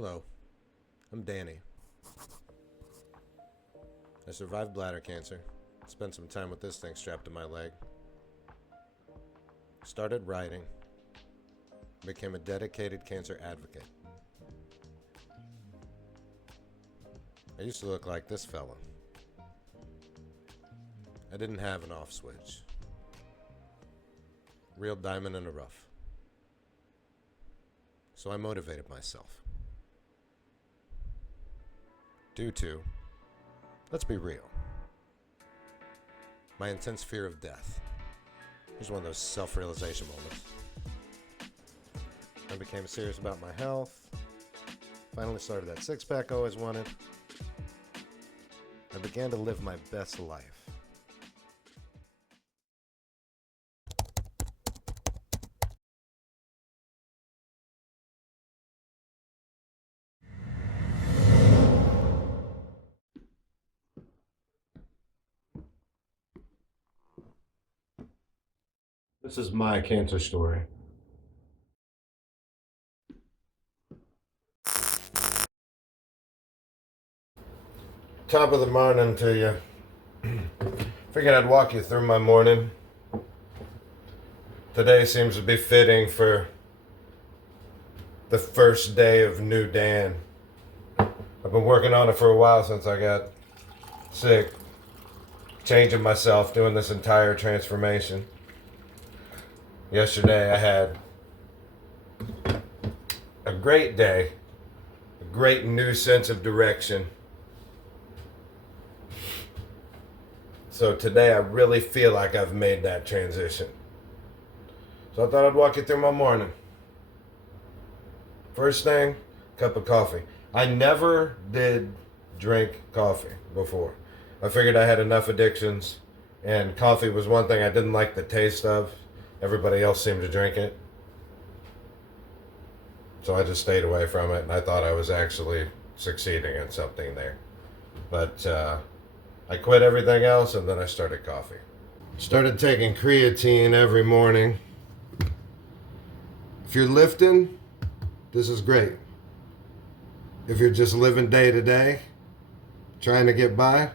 Hello, I'm Danny. I survived bladder cancer, spent some time with this thing strapped to my leg, started writing, became a dedicated cancer advocate. I used to look like this fella. I didn't have an off switch. Real diamond in the rough. So I motivated myself. Due to, let's be real, my intense fear of death. Here's one of those self-realization moments. I became serious about my health. Finally started that six-pack I always wanted. I began to live my best life. This is my cancer story. Top of the morning to you. Figured I'd walk you through my morning. Today seems to be fitting for the first day of New Dan. I've been working on it for a while since I got sick. Changing myself, doing this entire transformation. Yesterday I had a great day, a great new sense of direction. So today I really feel like I've made that transition. So I thought I'd walk you through my morning. First thing, cup of coffee. I never did drink coffee before. I figured I had enough addictions, and coffee was one thing I didn't like the taste of. Everybody else seemed to drink it. So I just stayed away from it, and I thought I was actually succeeding in something there. But I quit everything else, and then I started coffee. Started taking creatine every morning. If you're lifting, this is great. If you're just living day to day, trying to get by,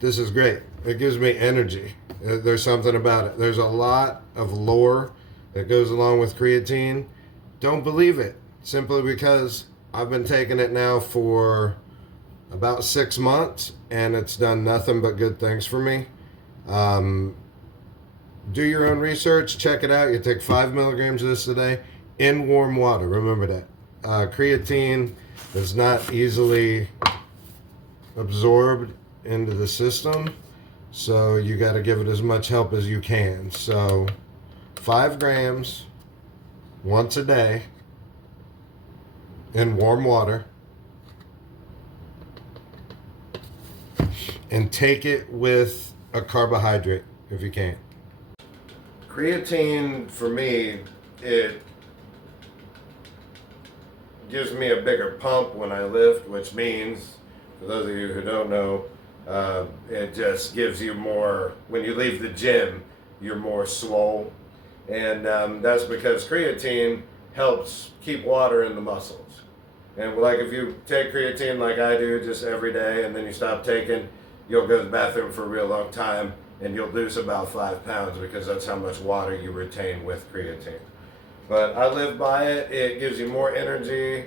this is great. It gives me energy. There's something about it. There's a lot of lore that goes along with creatine. Don't believe it, simply because I've been taking it now for about 6 months, and it's done nothing but good things for me. Do your own research, check it out. You take 5 milligrams of this today in warm water. Remember that. Creatine is not easily absorbed into the system, so you got to give it as much help as you can. So 5 grams once a day in warm water, and take it with a carbohydrate if you can. Creatine, for me, it gives me a bigger pump when I lift, which means, for those of you who don't know, it just gives you more. When you leave the gym, you're more swole, and that's because creatine helps keep water in the muscles. And like if you take creatine like I do just every day, and then you stop taking, you'll go to the bathroom for a real long time, and you'll lose about 5 pounds, because that's how much water you retain with creatine. But I live by it. It gives you more energy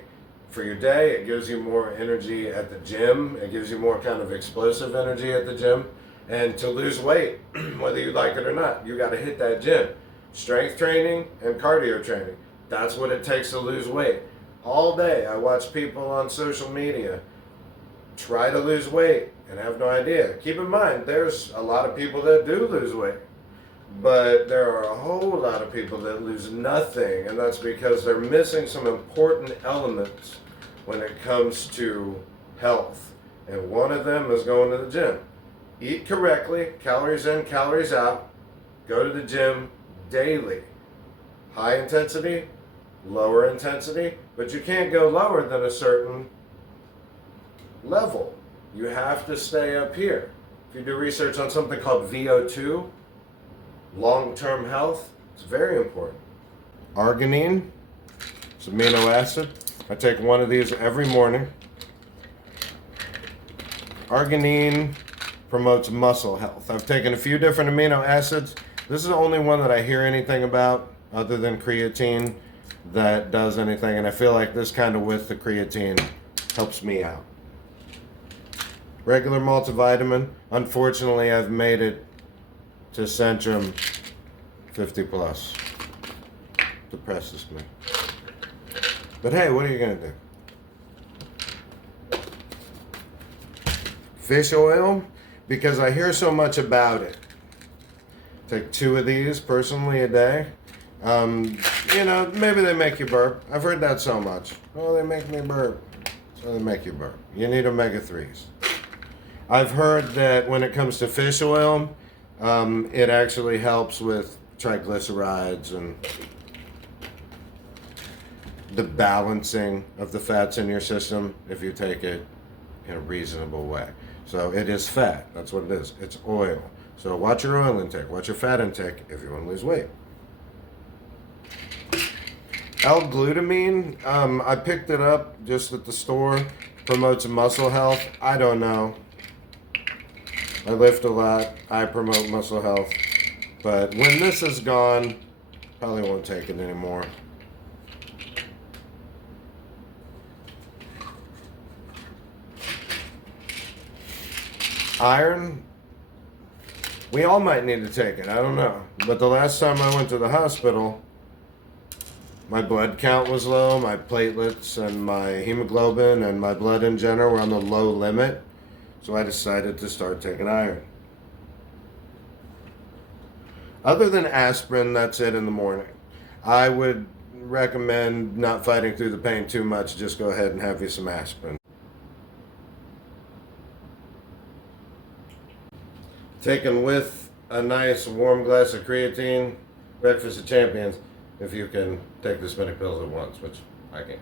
for your day. It gives you more energy at the gym. It gives you more kind of explosive energy at the gym. And to lose weight, whether you like it or not, you got to hit that gym. Strength training and cardio training. That's what it takes to lose weight. All day I watch people on social media try to lose weight and have no idea. Keep in mind, there's a lot of people that do lose weight, but there are a whole lot of people that lose nothing, and that's because they're missing some important elements when it comes to health. And one of them is going to the gym. Eat correctly, calories in, calories out. Go to the gym daily. High intensity, lower intensity, but you can't go lower than a certain level. You have to stay up here. If you do research on something called VO2, long-term health, it's very important. Arginine, it's amino acid. I take one of these every morning. Arginine promotes muscle health. I've taken a few different amino acids. This is the only one that I hear anything about other than creatine that does anything, and I feel like this kind of with the creatine helps me out. Regular multivitamin. Unfortunately, I've made it to Centrum 50 plus. Depresses me. But hey, what are you going to do? Fish oil, because I hear so much about it. Take 2 of these personally a day. You know, maybe they make you burp. I've heard that so much. Oh, they make me burp. So they make you burp. You need omega-3s. I've heard that when it comes to fish oil, it actually helps with triglycerides and the balancing of the fats in your system if you take it in a reasonable way. So it is fat. That's what it is. It's oil. So watch your oil intake. Watch your fat intake if you want to lose weight. L-glutamine, I picked it up just at the store. Promotes muscle health. I don't know. I lift a lot. I promote muscle health. But when this is gone, probably won't take it anymore. Iron, we all might need to take it. I don't know. But the last time I went to the hospital, my blood count was low, my platelets and my hemoglobin and my blood in general were on the low limit. So I decided to start taking iron. Other than aspirin, that's it in the morning. I would recommend not fighting through the pain too much. Just go ahead and have you some aspirin. Taken with a nice warm glass of creatine, breakfast of champions, if you can take this many pills at once, which I can't.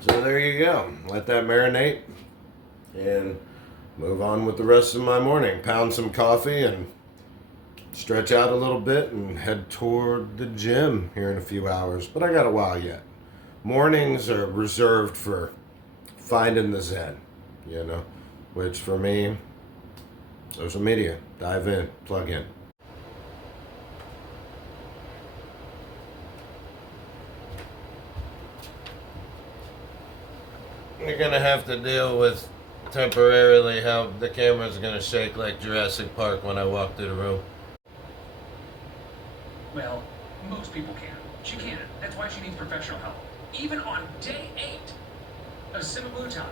So there you go. Let that marinate and move on with the rest of my morning. Pound some coffee and stretch out a little bit and head toward the gym here in a few hours. But I got a while yet. Mornings are reserved for finding the zen, you know, which for me, social media. Dive in, plug in. You're gonna have to deal with temporarily how the camera's gonna shake like Jurassic Park when I walk through the room. Well, most people can. She can't. That's why she needs professional help. Even on day 8 of semaglutide,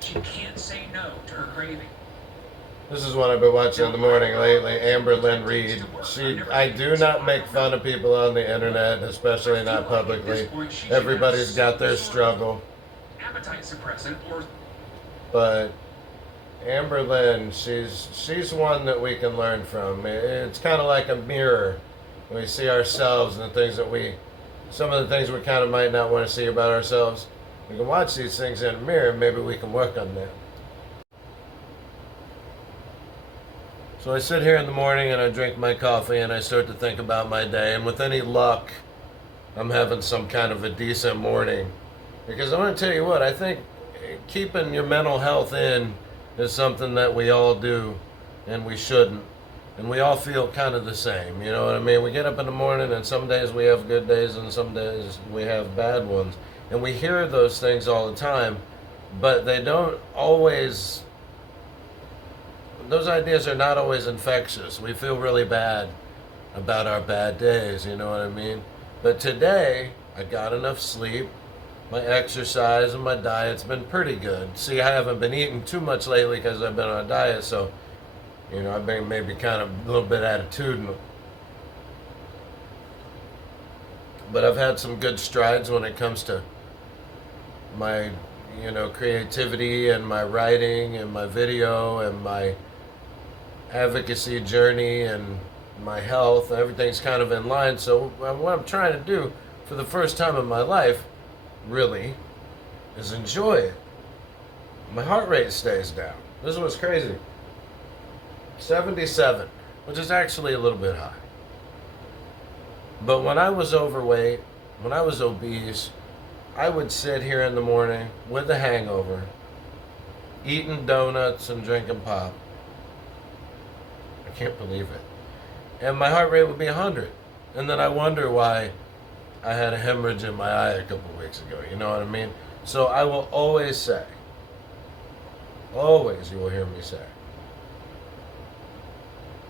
she can't say no to her craving. This is what I've been watching in the morning lately. Amber Lynn Reed. I do not make fun of people on the internet, especially not publicly. Everybody's got their struggle. Appetite suppressant or. But Amber Lynn, she's one that we can learn from. It's kind of like a mirror. We see ourselves and the things that some of the things we kind of might not want to see about ourselves. We can watch these things in a mirror and maybe we can work on that. So I sit here in the morning and I drink my coffee and I start to think about my day, and with any luck, I'm having some kind of a decent morning. Because I want to tell you what, I think keeping your mental health in is something that we all do and we shouldn't. And we all feel kind of the same, you know what I mean? We get up in the morning and some days we have good days and some days we have bad ones. And we hear those things all the time, but they don't always... Those ideas are not always infectious. We feel really bad about our bad days, you know what I mean? But today, I got enough sleep, my exercise and my diet's been pretty good. See, I haven't been eating too much lately because I've been on a diet, so, you know, I've been maybe kind of a little bit attitudinal. But I've had some good strides when it comes to my, you know, creativity and my writing and my video and my advocacy journey and my health. Everything's kind of in line. So what I'm trying to do for the first time in my life really is enjoy it. My heart rate stays down. This was crazy. 77, which is actually a little bit high. But when I was overweight, when I was obese, I would sit here in the morning with a hangover, eating donuts and drinking pop. I can't believe it. And my heart rate would be 100. And then I wonder why I had a hemorrhage in my eye a couple weeks ago. You know what I mean? So I will always say, always you will hear me say,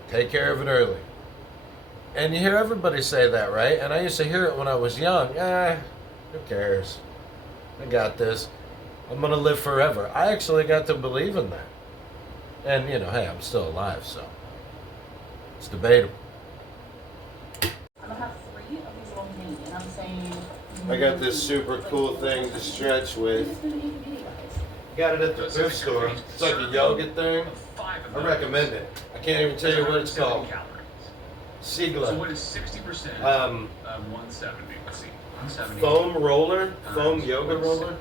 take care of it early. And you hear everybody say that, right? And I used to hear it when I was young. Who cares? I got this. I'm going to live forever. I actually got to believe in that. And, you know, hey, I'm still alive, so it's debatable. I'm gonna have 3 of these long mini, and I'm saying. I got this super cool thing to stretch with. Got it at the thrift store. It's like a yoga thing. I recommend it. I can't even tell you what it's called. Sigla. So what is 60% of 170? Let's see. 170. Foam roller, foam yoga roller.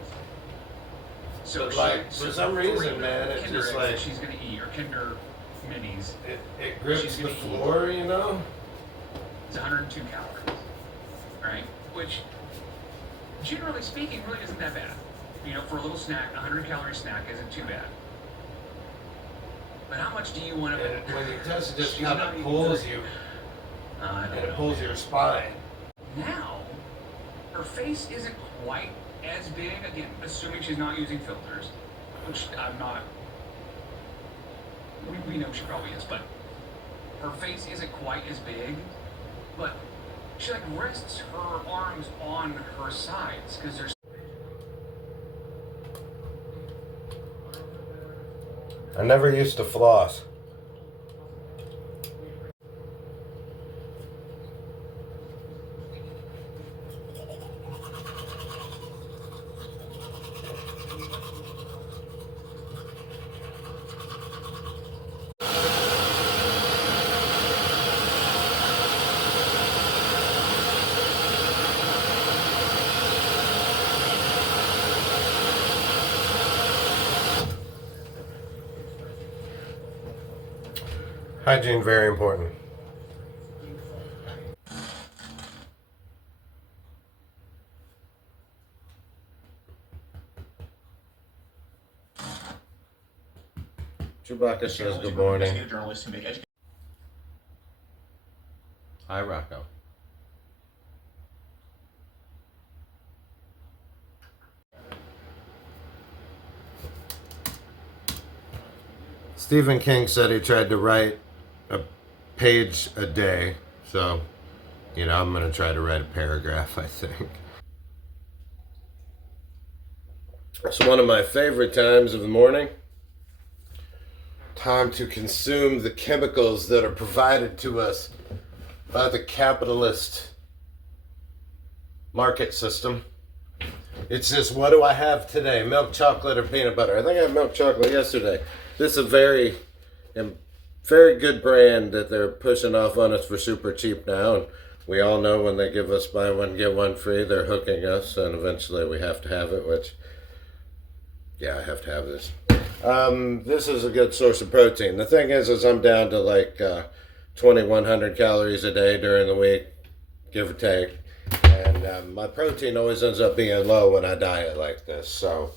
So But like for some reason, man, it's just like she's gonna eat or Kinder Minis. it grips the floor, you know. It's 102 calories, right? Which, generally speaking, really isn't that bad. You know, for a little snack, 100-calorie snack isn't too bad. But how much do you want to? And when you test it, just kind of pulls you, and it pulls your spine. Now, her face isn't quite as big. Again, assuming she's not using filters, which I'm not. We know she probably is, but her face isn't quite as big. But she like rests her arms on her sides because there's. I never used to floss. Hygiene, very important. Chewbacca says good morning. Hi, Rocco. Stephen King said he tried to write a page a day, so, you know, I'm gonna try to write a paragraph, I think. It's one of my favorite times of the morning. Time to consume the chemicals that are provided to us by the capitalist market system. It's just, what do I have today? Milk chocolate or peanut butter? I think I had milk chocolate yesterday. This is a very good brand that they're pushing off on us for super cheap now. And we all know when they give us buy one, get one free, they're hooking us. And eventually we have to have it, which, yeah, I have to have this. This is a good source of protein. The thing is I'm down to like 2,100 calories a day during the week, give or take. And my protein always ends up being low when I diet like this. So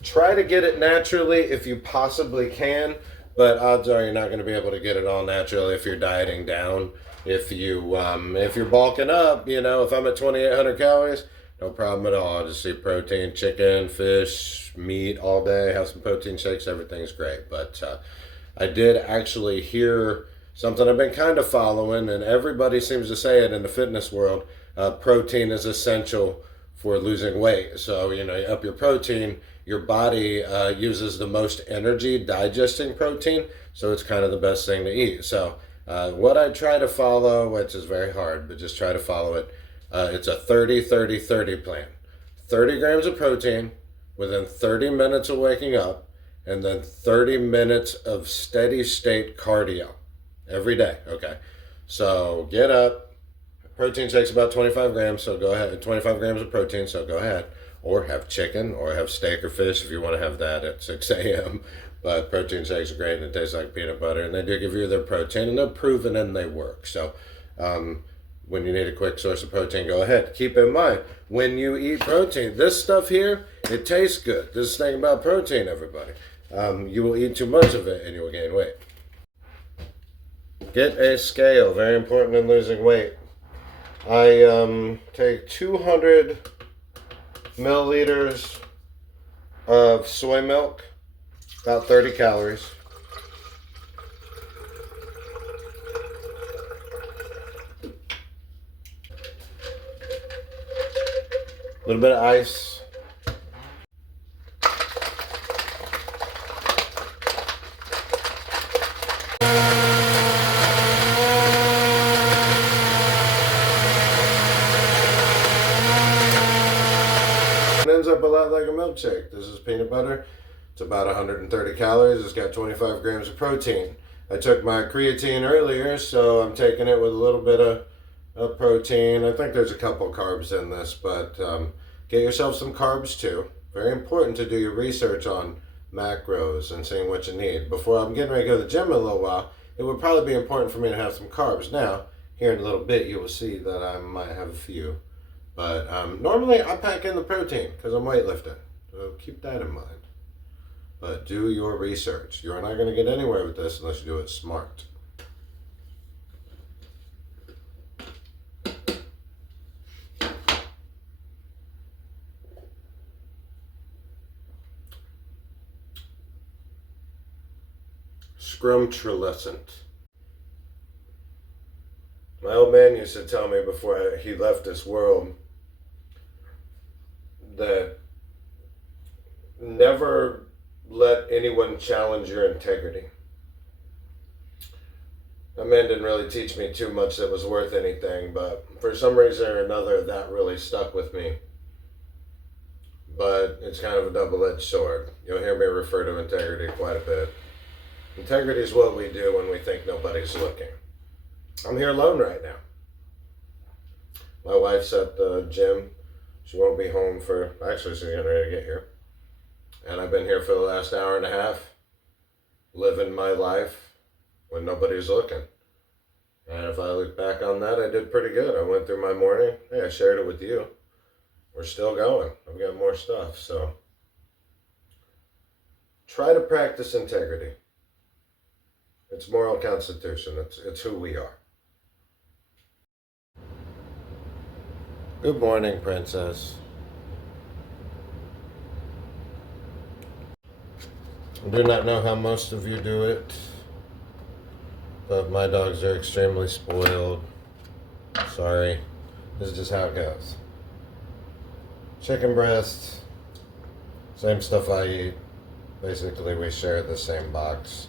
try to get it naturally if you possibly can, but odds are you're not going to be able to get it all naturally if you're dieting down. If you're bulking up, you know, if I'm at 2,800 calories, no problem at all. I'll just eat protein, chicken, fish, meat all day, have some protein shakes, everything's great. But I did actually hear something I've been kind of following, and everybody seems to say it in the fitness world. Protein is essential for losing weight. So, you know, you up your protein, your body uses the most energy digesting protein, so it's kind of the best thing to eat. So what I try to follow, which is very hard, but just try to follow it, it's a 30-30-30 plan. 30 grams of protein within 30 minutes of waking up, and then 30 minutes of steady state cardio every day. Okay, so get up. Protein shake's about 25 grams, so go ahead. 25 grams of protein, so go ahead. or have chicken, or have steak or fish if you want to have that at 6 a.m. But protein shakes are great, and it tastes like peanut butter, and they do give you their protein, and they're proven and they work. So when you need a quick source of protein, go ahead. Keep in mind, when you eat protein, this stuff here, it tastes good. This is the thing about protein, everybody. You will eat too much of it and you will gain weight. Get a scale, very important in losing weight. I take 200 milliliters of soy milk, about 30 calories. A little bit of ice. It ends up a lot like a milkshake. This is peanut butter. It's about 130 calories. It's got 25 grams of protein. I took my creatine earlier, so I'm taking it with a little bit of protein. I think there's a couple carbs in this, but get yourself some carbs too. Very important to do your research on macros and seeing what you need. Before I'm getting ready to go to the gym in a little while, it would probably be important for me to have some carbs. Now, here in a little bit, you will see that I might have a few. But normally I pack in the protein because I'm weightlifting. So keep that in mind. But do your research. You're not going to get anywhere with this unless you do it smart. Scrumptulescent. My old man used to tell me before he left this world that never let anyone challenge your integrity. That man didn't really teach me too much that was worth anything, but for some reason or another, that really stuck with me. But it's kind of a double-edged sword. You'll hear me refer to integrity quite a bit. Integrity is what we do when we think nobody's looking. I'm here alone right now. My wife's at the gym. She won't be home for, actually she's getting ready to get here. And I've been here for the last hour and a half, living my life when nobody's looking. And if I look back on that, I did pretty good. I went through my morning. Hey, I shared it with you. We're still going. I've got more stuff, so. Try to practice integrity. It's moral constitution. It's who we are. Good morning, Princess. I do not know how most of you do it, but my dogs are extremely spoiled. Sorry. This is just how it goes. Chicken breasts, same stuff I eat. Basically, we share the same box.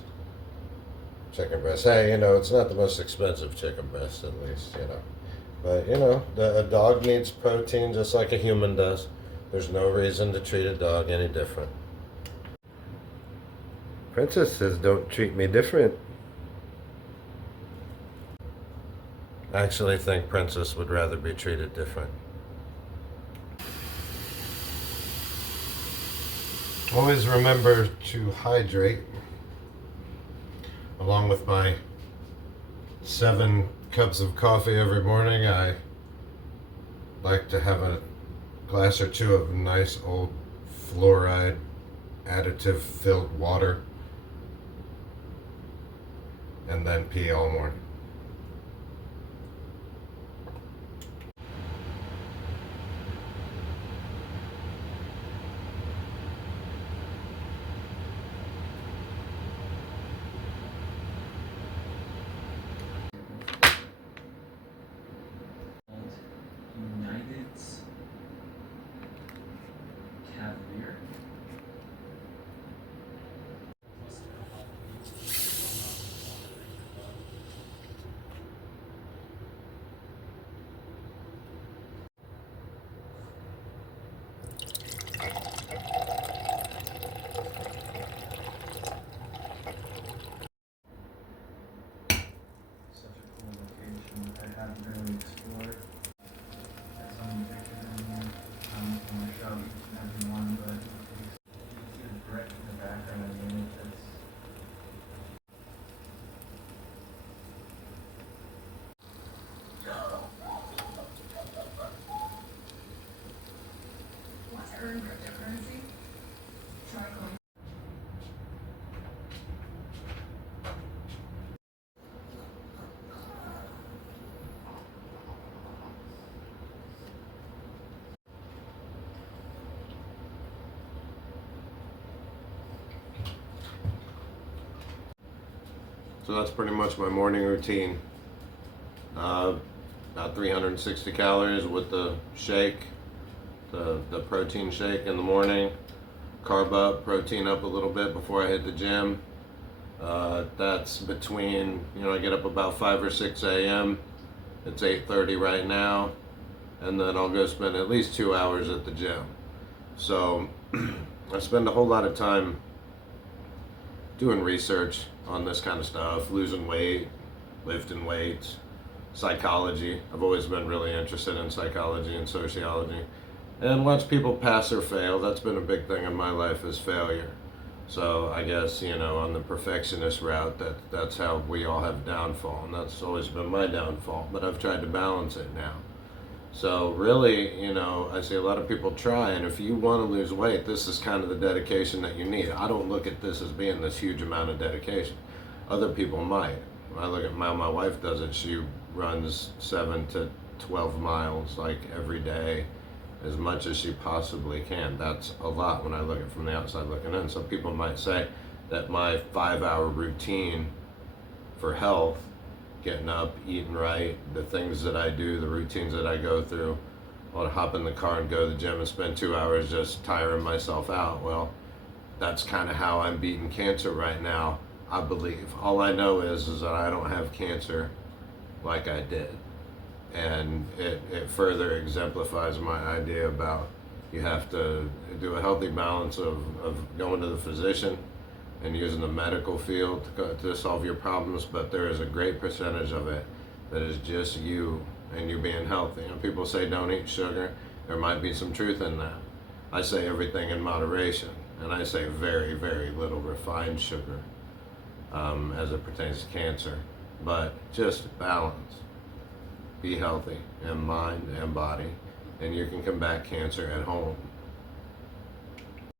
Chicken breast. Hey, it's not the most expensive chicken breast, at least, But, a dog needs protein just like a human does. There's no reason to treat a dog any different. Princess says, don't treat me different. I actually think Princess would rather be treated different. Always remember to hydrate. Along with my 7 cups of coffee every morning, I like to have a glass or 2 of nice old fluoride additive filled water, and then pee all morning. United's Cavalier. So that's pretty much my morning routine. About 360 calories with the shake, the protein shake in the morning. Carb up, protein up a little bit before I hit the gym. That's between, I get up about 5 or 6 a.m. It's 8:30 right now. And then I'll go spend at least 2 hours at the gym. So I spend a whole lot of time doing research on this kind of stuff, losing weight, lifting weights, psychology. I've always been really interested in psychology and sociology. And watch people pass or fail. That's been a big thing in my life, is failure. So I guess, on the perfectionist route, that's how we all have downfall. And that's always been my downfall. But I've tried to balance it now. So really, I see a lot of people try, and if you want to lose weight, this is kind of the dedication that you need. I don't look at this as being this huge amount of dedication. Other people might. I look at my wife does it. She runs 7 to 12 miles like every day, as much as she possibly can. That's a lot when I look at it from the outside looking in. So people might say that my 5-hour routine for health, getting up, eating right, the things that I do, the routines that I go through, I want to hop in the car and go to the gym and spend 2 hours just tiring myself out. Well, that's kind of how I'm beating cancer right now, I believe. All I know is that I don't have cancer like I did. And it further exemplifies my idea about you have to do a healthy balance of going to the physician and using the medical field to solve your problems, but there is a great percentage of it that is just you and you being healthy. And people say don't eat sugar. There might be some truth in that. I say everything in moderation, and I say very, very little refined sugar as it pertains to cancer. But just balance. Be healthy in mind and body, and you can combat cancer at home.